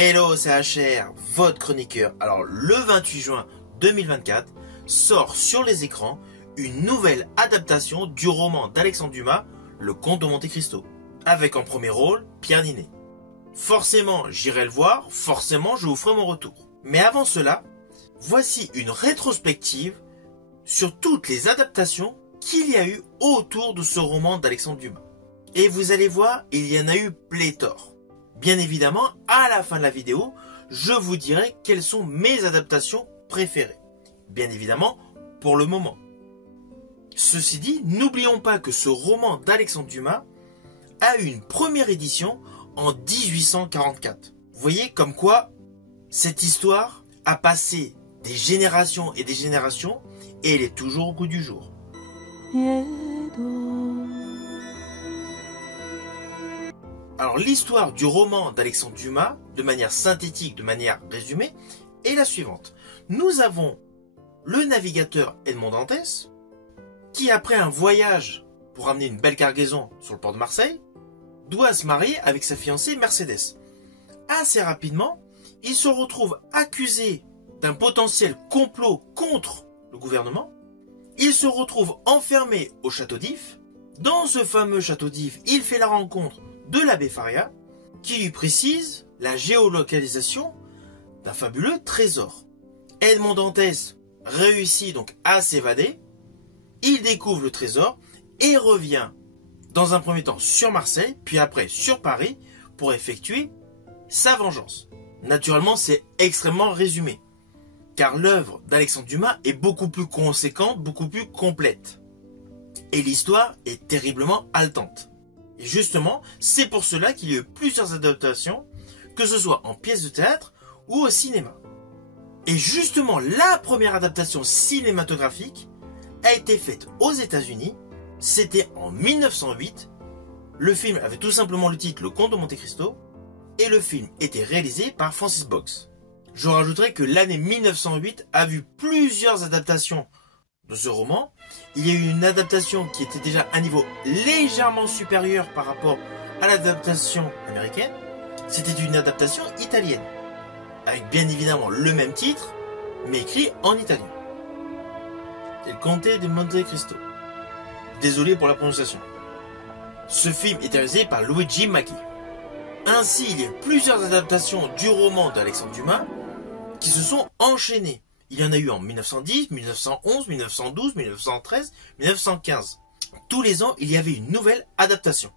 Hello, c'est HR, votre chroniqueur. Alors, le 28 juin 2024, sort sur les écrans une nouvelle adaptation du roman d'Alexandre Dumas, Le Comte de Monte Cristo, avec en premier rôle Pierre Ninet. Forcément, j'irai le voir, forcément, je vous ferai mon retour. Mais avant cela, voici une rétrospective sur toutes les adaptations qu'il y a eu autour de ce roman d'Alexandre Dumas. Et vous allez voir, il y en a eu pléthore. Bien évidemment, à la fin de la vidéo, je vous dirai quelles sont mes adaptations préférées. Bien évidemment, pour le moment. Ceci dit, n'oublions pas que ce roman d'Alexandre Dumas a eu une première édition en 1844. Vous voyez comme quoi cette histoire a passé des générations et des générations et elle est toujours au goût du jour. Alors l'histoire du roman d'Alexandre Dumas, de manière synthétique, de manière résumée, est la suivante. Nous avons le navigateur Edmond Dantès, qui après un voyage pour amener une belle cargaison sur le port de Marseille, doit se marier avec sa fiancée Mercedes. Assez rapidement, il se retrouve accusé d'un potentiel complot contre le gouvernement. Il se retrouve enfermé au château d'If. Dans ce fameux château d'If, il fait la rencontre de l'abbé Faria, qui lui précise la géolocalisation d'un fabuleux trésor. Edmond Dantès réussit donc à s'évader. Il découvre le trésor et revient dans un premier temps sur Marseille, puis après sur Paris, pour effectuer sa vengeance. Naturellement, c'est extrêmement résumé, car l'œuvre d'Alexandre Dumas est beaucoup plus conséquente, beaucoup plus complète. Et l'histoire est terriblement haletante. Et justement, c'est pour cela qu'il y a eu plusieurs adaptations, que ce soit en pièces de théâtre ou au cinéma. Et justement, la première adaptation cinématographique a été faite aux États-Unis. C'était en 1908. Le film avait tout simplement le titre Le Comte de Monte Cristo et le film était réalisé par Francis Box. Je rajouterai que l'année 1908 a vu plusieurs adaptations de ce roman. Il y a eu une adaptation qui était déjà à un niveau légèrement supérieur par rapport à l'adaptation américaine. C'était une adaptation italienne, avec bien évidemment le même titre, mais écrit en italien. C'est le Comte de Monte Cristo. Désolé pour la prononciation. Ce film est réalisé par Luigi Macchi. Ainsi, il y a plusieurs adaptations du roman d'Alexandre Dumas qui se sont enchaînées. Il y en a eu en 1910, 1911, 1912, 1913, 1915. Tous les ans, il y avait une nouvelle adaptation.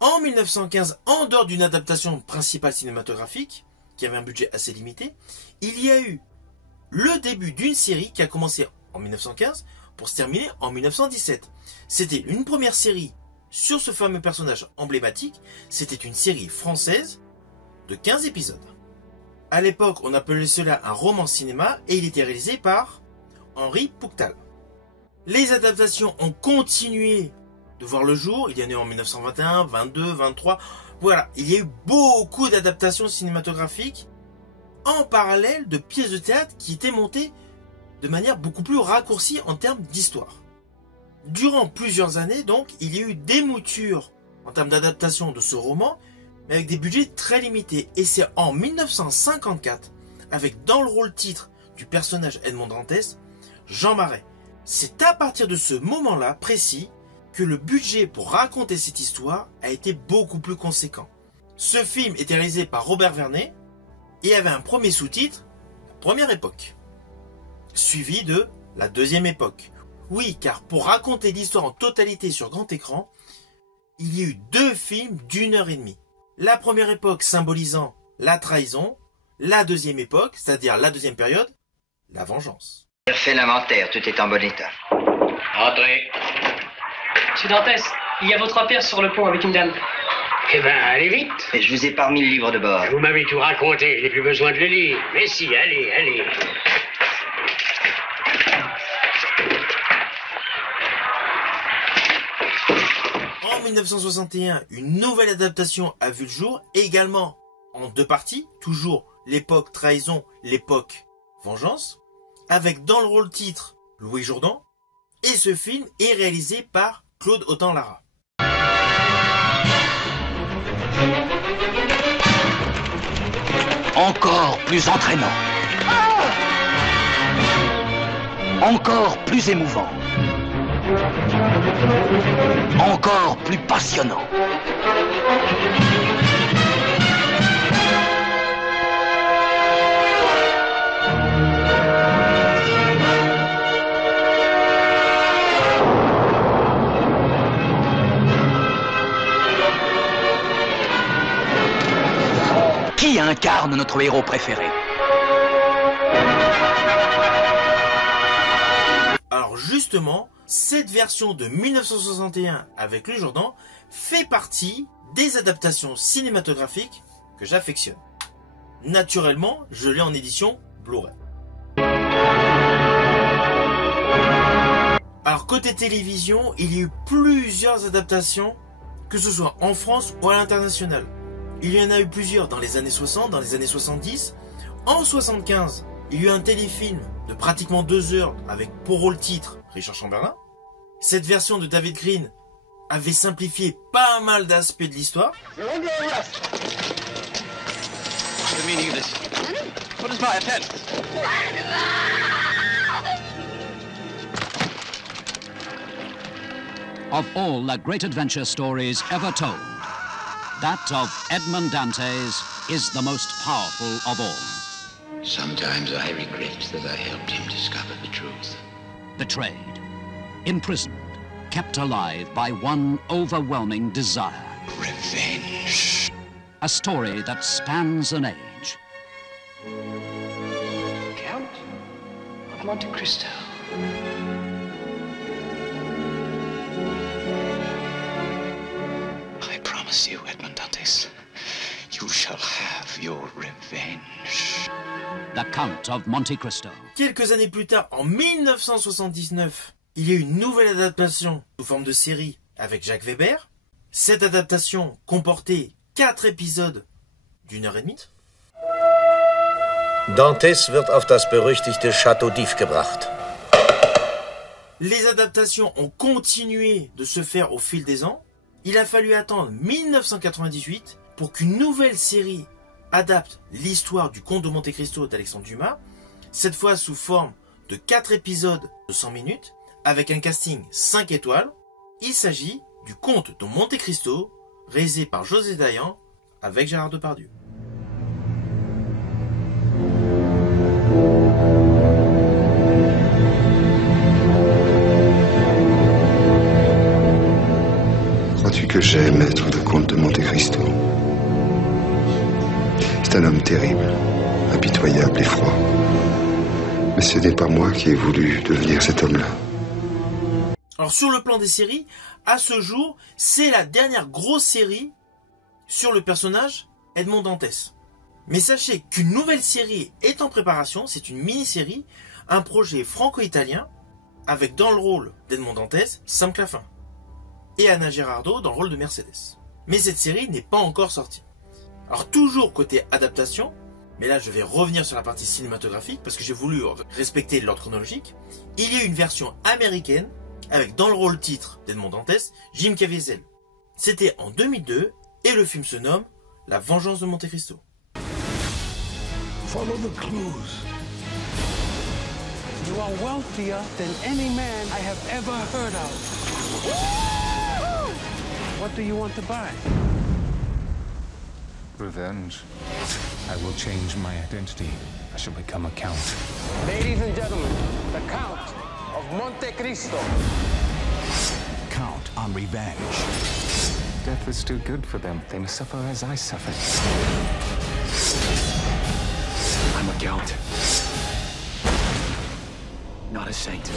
En 1915, en dehors d'une adaptation principale cinématographique, qui avait un budget assez limité, il y a eu le début d'une série qui a commencé en 1915 pour se terminer en 1917. C'était une première série sur ce fameux personnage emblématique. C'était une série française de 15 épisodes. À l'époque, on appelait cela un roman cinéma et il était réalisé par Henri Pouctal. Les adaptations ont continué de voir le jour. Il y en a eu en 1921, 22, 23. Voilà, il y a eu beaucoup d'adaptations cinématographiques en parallèle de pièces de théâtre qui étaient montées de manière beaucoup plus raccourcie en termes d'histoire. Durant plusieurs années, donc, il y a eu des moutures en termes d'adaptation de ce roman, mais avec des budgets très limités. Et c'est en 1954, avec dans le rôle titre du personnage Edmond Dantès, Jean Marais. C'est à partir de ce moment-là précis que le budget pour raconter cette histoire a été beaucoup plus conséquent. Ce film était réalisé par Robert Vernet et avait un premier sous-titre, La Première Époque, suivi de La Deuxième Époque. Oui, car pour raconter l'histoire en totalité sur grand écran, il y a eu 2 films d'1h30. La Première Époque symbolisant la trahison, la Deuxième Époque, c'est-à-dire la deuxième période, la vengeance. J'ai refait l'inventaire, tout est en bon état. Entrez. Monsieur Dantès, il y a votre père sur le pont avec une dame. Eh ben, allez vite. Et je vous ai pas remis le livre de bord. Vous m'avez tout raconté, je n'ai plus besoin de le lire. Mais si, allez, allez. En 1961, une nouvelle adaptation a vu le jour, également en 2 parties, toujours l'époque trahison, l'époque vengeance, avec dans le rôle titre Louis Jourdan, et ce film est réalisé par Claude Autant-Lara. Encore plus entraînant. Encore plus émouvant. Encore plus passionnant. Qui incarne notre héros préféré? Alors justement, cette version de 1961 avec Louis Jourdan fait partie des adaptations cinématographiques que j'affectionne. Naturellement, je l'ai en édition Blu-ray. Alors côté télévision, il y a eu plusieurs adaptations, que ce soit en France ou à l'international. Il y en a eu plusieurs dans les années 60, dans les années 70. En 75, il y a eu un téléfilm de pratiquement 2 heures avec pour rôle titre Richard Chamberlain. Cette version de David Green avait simplifié pas mal d'aspects de l'histoire. Of all the great adventure stories ever told, that of Edmond Dantes is the most powerful of all. Sometimes I regret that I helped him discover the truth. Betrayed, imprisoned, kept alive by one overwhelming desire. Revenge. A story that spans an age. Count of Monte Cristo. I promise you, Edmond Dantes, you shall have your revenge. The Count of Monte Cristo. Quelques années plus tard, en 1979, il y a eu une nouvelle adaptation sous forme de série avec Jacques Weber. Cette adaptation comportait 4 épisodes d'1h30. Dantes wird auf das berüchtigte Château d'If gebracht. Les adaptations ont continué de se faire au fil des ans. Il a fallu attendre 1998 pour qu'une nouvelle série adapte l'histoire du Comte de Monte Cristo d'Alexandre Dumas, cette fois sous forme de 4 épisodes de 100 minutes, avec un casting 5 étoiles. Il s'agit du Comte de Monte Cristo, réalisé par José Dayan, avec Gérard Depardieu. Crois-tu que j'aime être le comte de Monte Cristo? C'est un homme terrible, impitoyable et froid. Mais ce n'est pas moi qui ai voulu devenir cet homme-là. Alors sur le plan des séries, à ce jour, c'est la dernière grosse série sur le personnage Edmond Dantes. Mais sachez qu'une nouvelle série est en préparation, c'est une mini-série, un projet franco-italien, avec dans le rôle d'Edmond Dantes, Sam Claflin, et Anna Girardot dans le rôle de Mercedes. Mais cette série n'est pas encore sortie. Alors toujours côté adaptation, mais là je vais revenir sur la partie cinématographique parce que j'ai voulu respecter l'ordre chronologique. Il y a une version américaine avec dans le rôle titre d'Edmond Dantes, Jim Caviezel. C'était en 2002 et le film se nomme La Vengeance de Monte Cristo. Follow the clues. You are wealthier than any man I have ever heard of. What do you want to buy? Revenge. I will change my identity. I shall become a count. Ladies and gentlemen, the Count of Monte Cristo. Count on revenge. Death is too good for them. They must suffer as I suffered. I'm a count. Not a saint.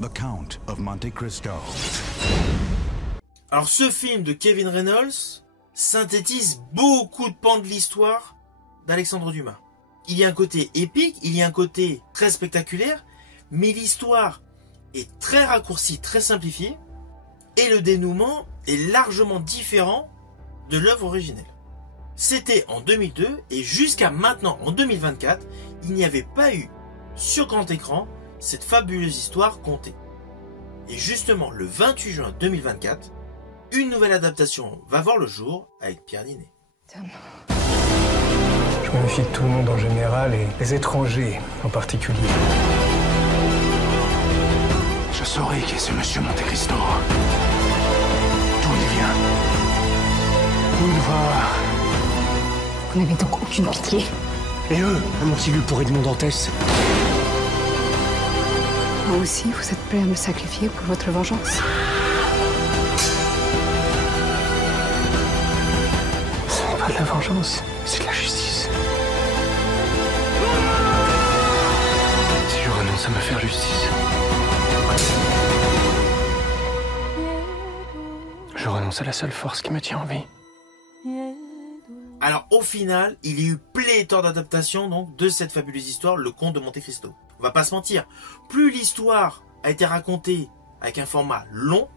The Count of Monte Cristo. Alors ce film de Kevin Reynolds synthétise beaucoup de pans de l'histoire d'Alexandre Dumas. Il y a un côté épique, il y a un côté très spectaculaire, mais l'histoire est très raccourcie, très simplifiée, et le dénouement est largement différent de l'œuvre originelle. C'était en 2002, et jusqu'à maintenant, en 2024, il n'y avait pas eu, sur grand écran, cette fabuleuse histoire contée. Et justement, le 28 juin 2024, une nouvelle adaptation va voir le jour avec Pierre Ninet. Je me méfie de tout le monde en général et des étrangers en particulier. Je saurai qui est ce monsieur Monte Cristo. D'où il vient. Où il va. Vous n'avez donc aucune pitié. Et eux, m'ont-ils eu pour Edmond Dantès? Moi aussi, vous êtes prêt à me sacrifier pour votre vengeance? Ce n'est pas de la vengeance, c'est de la justice. Si je renonce à me faire justice, je renonce à la seule force qui me tient en vie. Alors au final, il y a eu pléthore d'adaptations donc de cette fabuleuse histoire, le Comte de Monte Cristo. On va pas se mentir, plus l'histoire a été racontée avec un format long,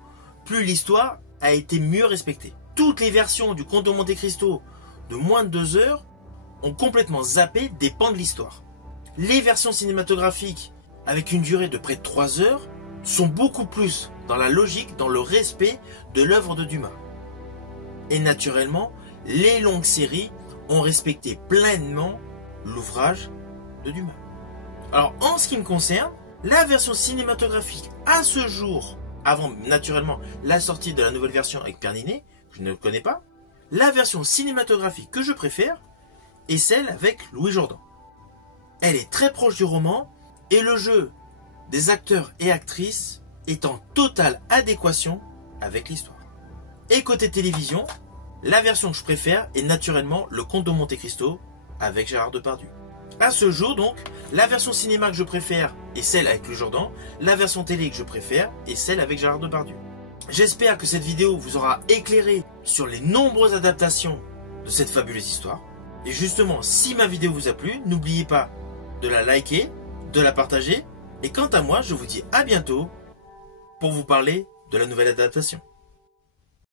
plus l'histoire a été mieux respectée. Toutes les versions du Comte de Monte Cristo de moins de 2 heures ont complètement zappé des pans de l'histoire. Les versions cinématographiques avec une durée de près de 3 heures sont beaucoup plus dans la logique, dans le respect de l'œuvre de Dumas. Et naturellement, les longues séries ont respecté pleinement l'ouvrage de Dumas. Alors, en ce qui me concerne, la version cinématographique à ce jour, avant naturellement la sortie de la nouvelle version avec Perninet, que je ne connais pas, la version cinématographique que je préfère est celle avec Louis Jourdan. Elle est très proche du roman et le jeu des acteurs et actrices est en totale adéquation avec l'histoire. Et côté télévision, la version que je préfère est naturellement le Comte de Monte Cristo avec Gérard Depardieu. À ce jour donc, la version cinéma que je préfère est celle avec Louis Jourdan, la version télé que je préfère est celle avec Gérard Depardieu. J'espère que cette vidéo vous aura éclairé sur les nombreuses adaptations de cette fabuleuse histoire. Et justement, si ma vidéo vous a plu, n'oubliez pas de la liker, de la partager. Et quant à moi, je vous dis à bientôt pour vous parler de la nouvelle adaptation.